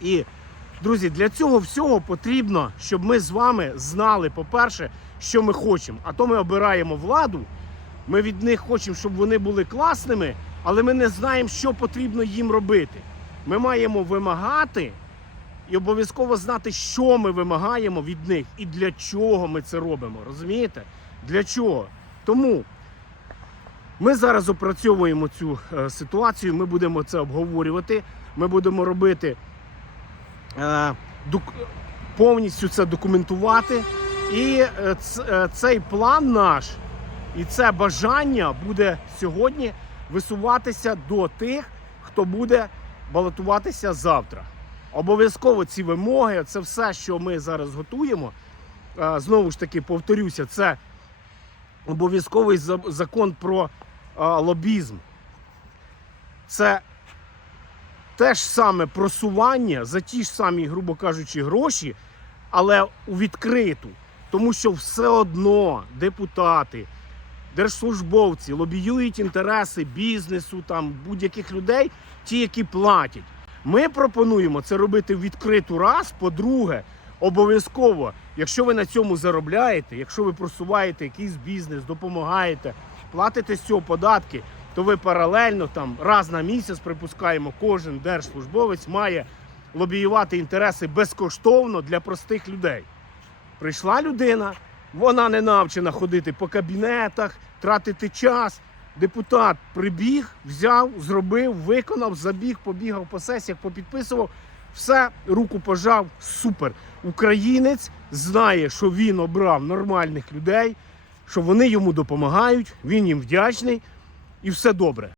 І, друзі, для цього всього потрібно, щоб ми з вами знали, по-перше, що ми хочемо. А то ми обираємо владу, ми від них хочемо, щоб вони були класними, але ми не знаємо, що потрібно їм робити. Ми маємо вимагати і обов'язково знати, що ми вимагаємо від них і для чого ми це робимо. Розумієте? Для чого? Тому ми зараз опрацьовуємо цю е, ситуацію, ми будемо це обговорювати, ми будемо робити повністю це документувати. І е, е, цей план наш і це бажання буде сьогодні висуватися до тих, хто буде балотуватися завтра. Обов'язково ці вимоги, це все, що ми зараз готуємо. Е, Знову ж таки, повторюся, це обов'язковий закон про е, лобізм. Це те ж саме просування за ті ж самі, грубо кажучи, гроші, але у відкриту. Тому що все одно депутати, держслужбовці лобіюють інтереси бізнесу, там будь-яких людей, ті, які платять. Ми пропонуємо це робити в відкриту раз. По-друге, обов'язково, якщо ви на цьому заробляєте, якщо ви просуваєте якийсь бізнес, допомагаєте, платите з цього податки, то ви паралельно там раз на місяць припускаємо, кожен держслужбовець має лобіювати інтереси безкоштовно для простих людей. Прийшла людина, вона не навчена ходити по кабінетах, тратити час. Депутат прибіг, взяв, зробив, виконав, забіг, побігав по сесіях, попідписував. Все, руку пожав, супер. Українець знає, що він обрав нормальних людей, що вони йому допомагають, він їм вдячний і все добре.